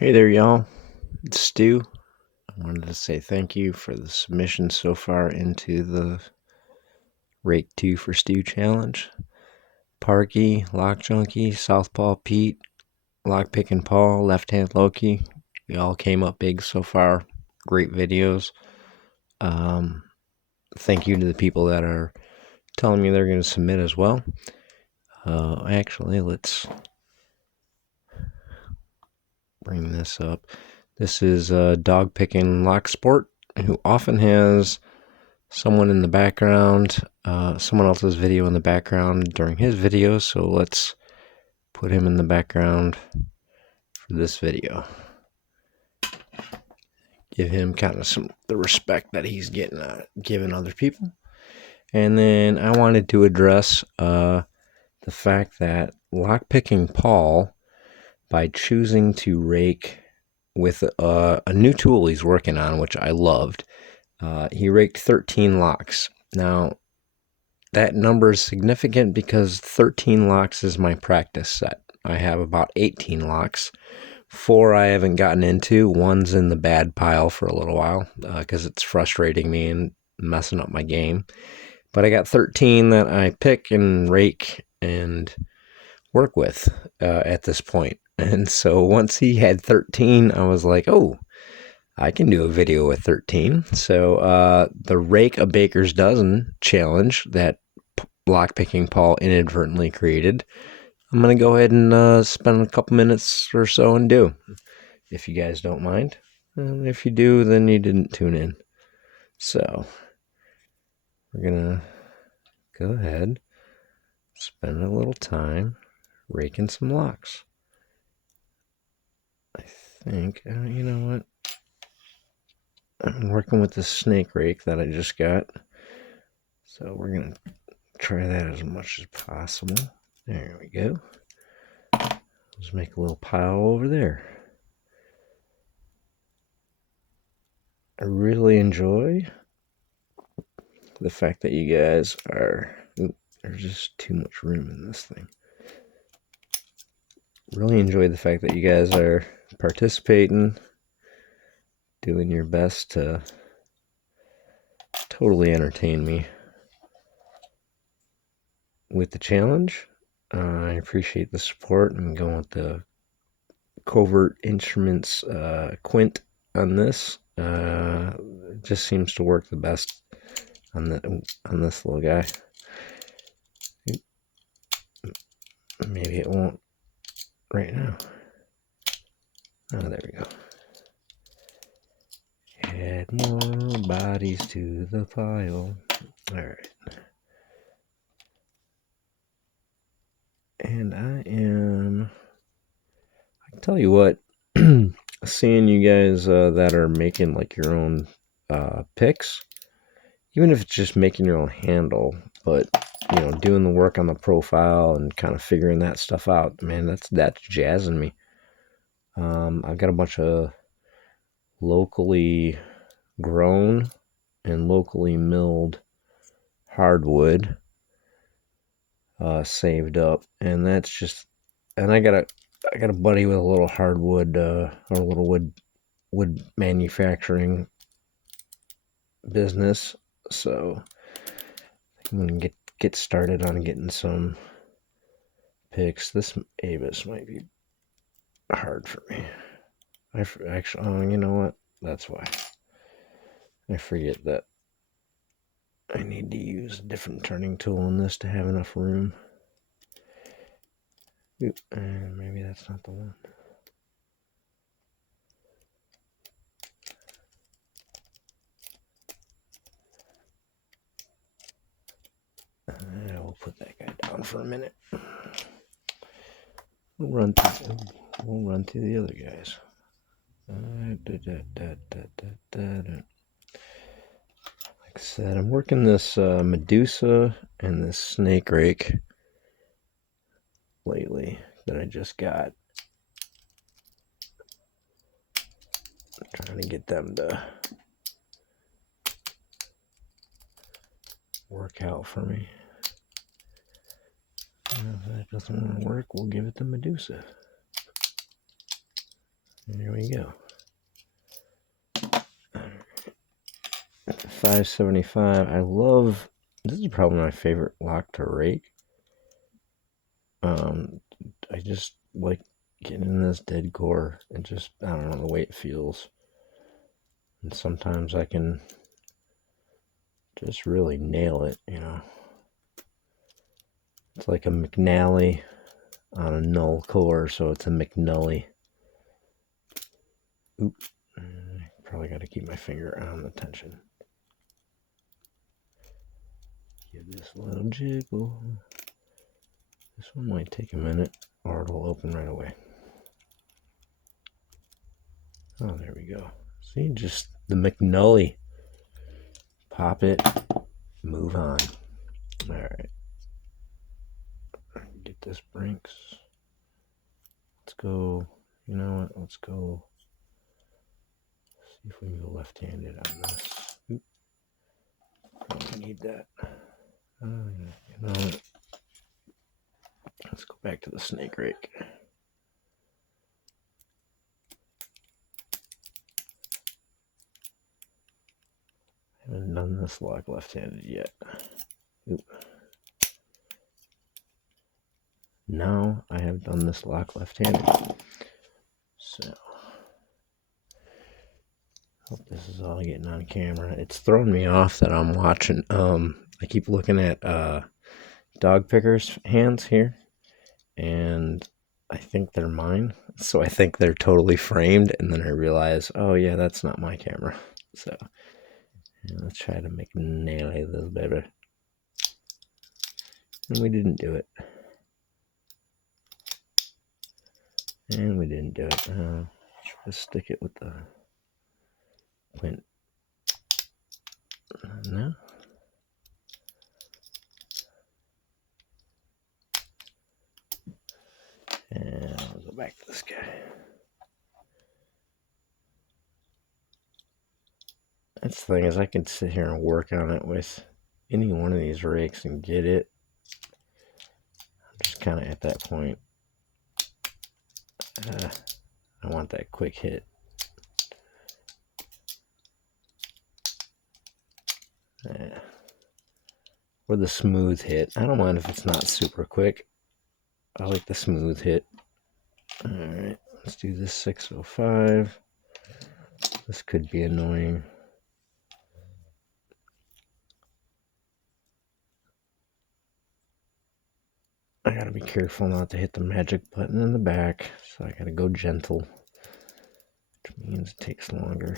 Hey there, y'all. It's Stu. I wanted to say thank you for the submission so far into the Rake 2 for Stu challenge. Parky, Lock Junkie, Southpaw Pete, Lockpickin' Paul, Left Hand Loki. We all came up big so far. Great videos. Thank you to the people that are telling me they're going to submit as well. Actually, let's bring this up. This is Dog Picking Lock Sport, who often has someone in the background, someone else's video in the background during his video, so let's put him in the background for this video. Give him kind of the respect that he's getting giving other people. And then I wanted to address the fact that Lockpicking Paul, by choosing to rake with a new tool he's working on, which I loved, he raked 13 locks. Now, that number is significant because 13 locks is my practice set. I have about 18 locks. 4 I haven't gotten into. 1's in the bad pile for a little while because it's frustrating me and messing up my game. But I got 13 that I pick and rake and work with at this point. And so once he had 13, I was like, oh, I can do a video with 13. So the Rake a Baker's Dozen challenge that Lockpicking Paul inadvertently created, I'm going to go ahead and spend a couple minutes or so and do, if you guys don't mind. And if you do, then you didn't tune in. So we're going to go ahead, spend a little time raking some locks. I think, you know what? I'm working with the snake rake that I just got. So we're going to try that as much as possible. There we go. Let's make a little pile over there. I really enjoy the fact that you guys are... there's just too much room in this thing. Really enjoy the fact that you guys are participating, doing your best to totally entertain me with the challenge. I appreciate the support. I'm going with the Covert Instruments Quint on this. It just seems to work the best on this little guy. Maybe it won't right now. Oh, there we go. Add more bodies to the pile. All right. And I can tell you what, seeing you guys that are making like your own picks, even if it's just making your own handle, but you know, doing the work on the profile and kind of figuring that stuff out, man, that's jazzing me. I've got a bunch of locally grown and locally milled hardwood saved up, and that's just, and I got a buddy with a little hardwood or a little wood manufacturing business, so I'm gonna get started on getting some picks. This Avis might be hard for me. I actually, oh, you know what? That's why I forget that I need to use a different turning tool in this to have enough room. Oop, and maybe that's not the one. We'll put that guy down for a minute. We'll run to the other guys. Like I said, I'm working this Medusa and this snake rake lately that I just got. I'm trying to get them to work out for me. And if that doesn't want to work, we'll give it the Medusa. There we go. 575. I love, this is probably my favorite lock to rake. I just like getting in this dead core and just, I don't know, the way it feels. And sometimes I can just really nail it, you know. It's like a McNally on a null core, so it's a McNully. Oop. Probably got to keep my finger on the tension. Give this a little jiggle. This one might take a minute, or it'll open right away. Oh, there we go. See, just the McNully. Pop it, move on. All right. Get this Brinks. Let's go. You know what? Let's go. See if we can go left-handed on this. Oop. Probably need that. You know what? Let's go back to the snake rake. I haven't done this lock left-handed yet. Oop. Now I have done this lock left-handed. So, hope this is all getting on camera. It's throwing me off that I'm watching. I keep looking at dog pickers' hands here, and I think they're mine. So I think they're totally framed, and then I realize, oh yeah, that's not my camera. So yeah, let's try to make nail this baby. And we didn't do it. And we didn't do it. Try to stick it with the quint. No. And I'll go back to this guy. That's the thing, is I can sit here and work on it with any one of these rakes and get it. I'm just kind of at that point. I want that quick hit. Or the smooth hit. I don't mind if it's not super quick. I like the smooth hit. Alright, let's do this 605. This could be annoying. I gotta be careful not to hit the magic button in the back, so I gotta go gentle, which means it takes longer.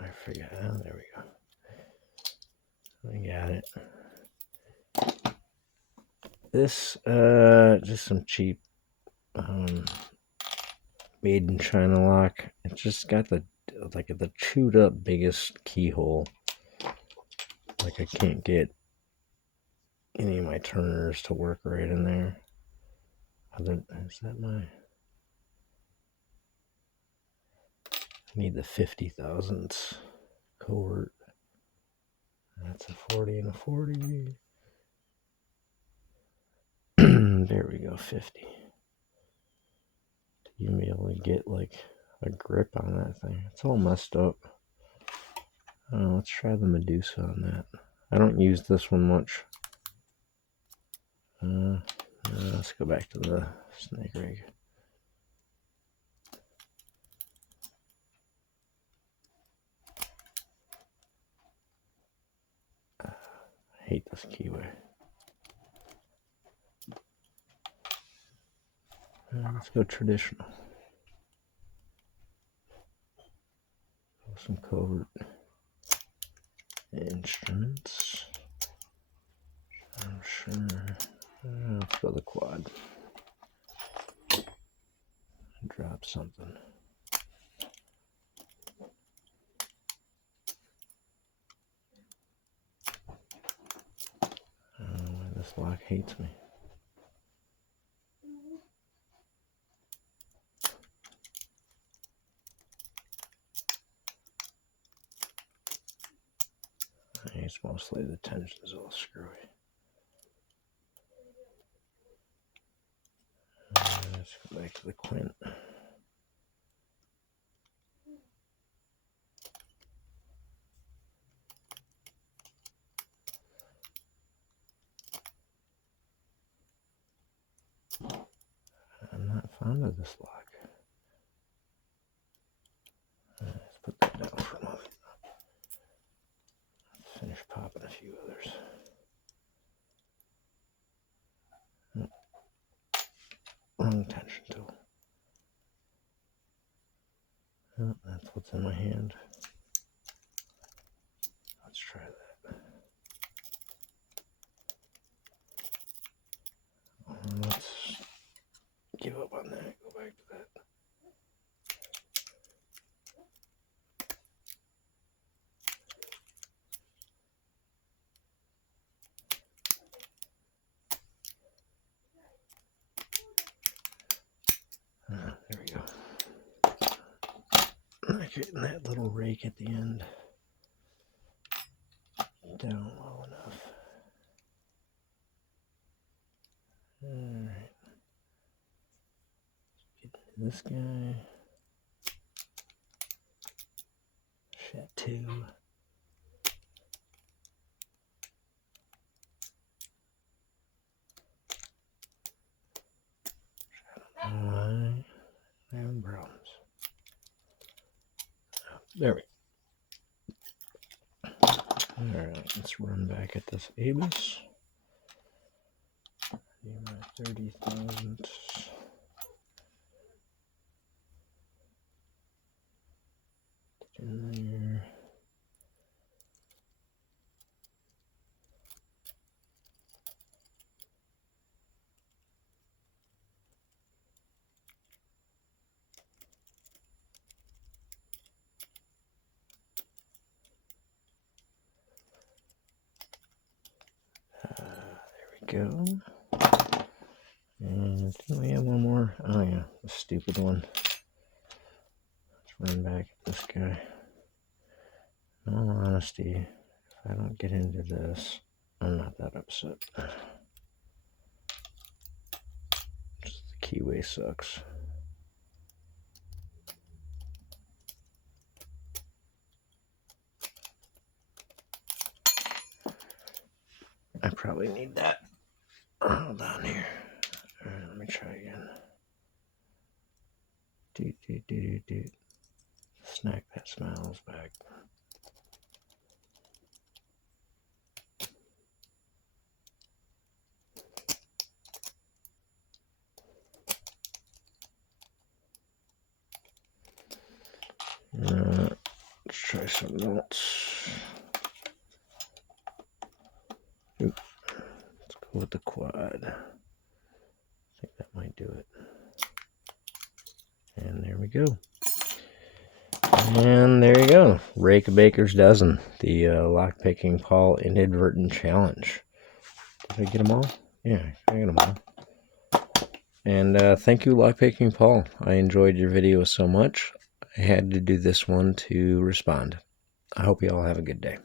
I forgot. Oh, there we go. I got it. This, just some cheap, made in China lock. It just got the chewed up biggest keyhole. Like I can't get any of my turners to work right in there. Is that my? I need the 50 thousandths covert. That's a 40 and a 40. There we go, 50. You may be able to get like a grip on that thing. It's all messed up. Let's try the Medusa on that. I don't use this one much. Let's go back to the snake rig. I hate this keyway. Let's go traditional. Some covert instruments. I'm sure. Let's go the quad. Drop something. This lock hates me. It's mostly the tension's a little screwy. Let's go back to the quint. I'm not fond of this lock. Let's put that down for a moment. Let's finish popping a few others. Wrong tension tool. Oh, that's what's in my hand. Let's try that. Let's give up on that. Go back to that. There we go. Not getting that little rake at the end down low enough. Alright. Get into this guy. Shot 2. Why? I have problems. There we go. Alright, let's run back at this Abus. 30,000. In there. There we go. And do we have one more? Oh yeah, the stupid one. Let's run back at this guy. In all honesty, if I don't get into this, I'm not that upset. Just the keyway sucks. I probably need that. Hold on here. Alright, let me try again. Snack that smiles back. Let's try something else. Let's go with the quad. I think that might do it. And there we go. And there you go. Rake a baker's dozen. The lockpicking Paul inadvertent challenge. Did I get them all? Yeah, I got them all. And thank you, lockpicking Paul. I enjoyed your video so much. I had to do this one to respond. I hope you all have a good day.